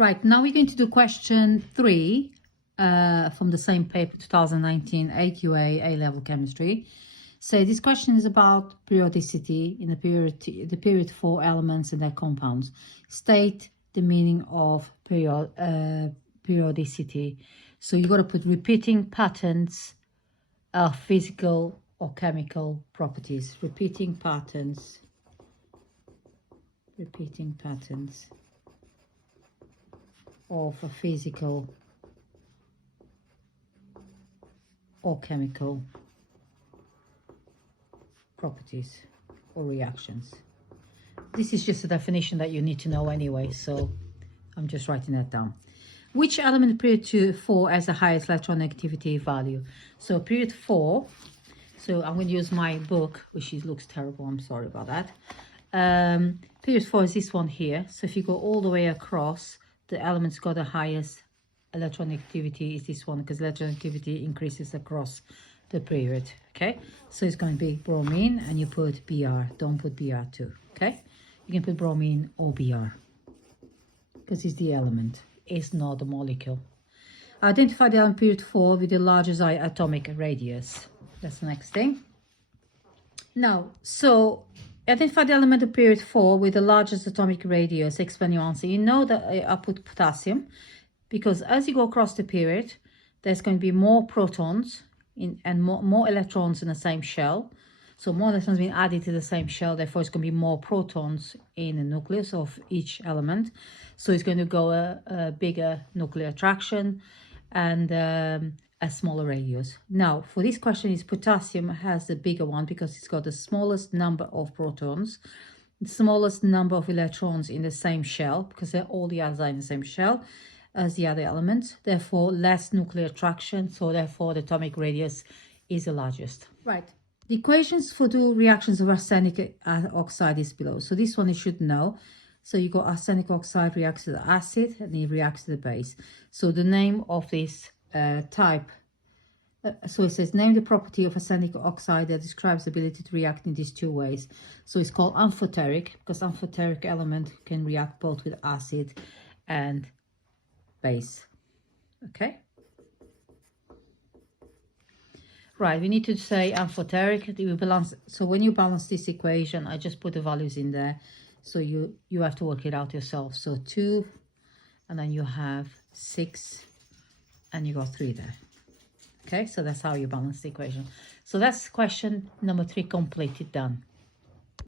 Right, now we're going to do question 3 from the same paper, 2019 AQA A-level chemistry. So this question is about periodicity in the period 4 elements and their compounds. State the meaning of periodicity. So you got to put repeating patterns of physical or chemical properties. Repeating patterns of a physical or chemical properties or reactions. This is just a definition that you need to know anyway, so I'm just writing that down. Which element in period 4 has the highest electronegativity value? So period 4, so I'm going to use my book, which looks terrible, I'm sorry about that. Period 4 is this one here. So if you go all the way across, the element's got the highest electronegativity is this one, because electronegativity increases across the period. Okay, so it's going to be bromine, and you put Br, don't put Br2. Okay, you can put bromine or Br because it's the element, it's not the molecule. Identify the element period 4 with the largest atomic radius. That's the next thing. Now, so identify the element of period 4 with the largest atomic radius. Explain your answer. You know that I put potassium because as you go across the period, there's going to be more protons and more electrons in the same shell. So more electrons being added to the same shell, therefore it's going to be more protons in the nucleus of each element. So it's going to go a bigger nuclear attraction and a smaller radius. Now, for this question, is potassium has the bigger one because it's got the smallest number of protons, the smallest number of electrons in the same shell, because all the others are in the same shell as the other elements, therefore less nuclear attraction, so therefore the atomic radius is the largest. Right. The equations for the reactions of arsenic oxide is below. So this one you should know. So you got arsenic oxide reacts to the acid and it reacts to the base. So the name of this type, so it says name the property of arsenic oxide that describes the ability to react in these two ways. So it's called amphoteric because amphoteric element can react both with acid and base. Okay. Right, we need to say amphoteric. We balance. So when you balance this equation, I just put the values in there. So you have to work it out yourself. So 2, and then you have 6, and you got 3 there. Okay, so that's how you balance the equation. So that's question number 3 completed, done.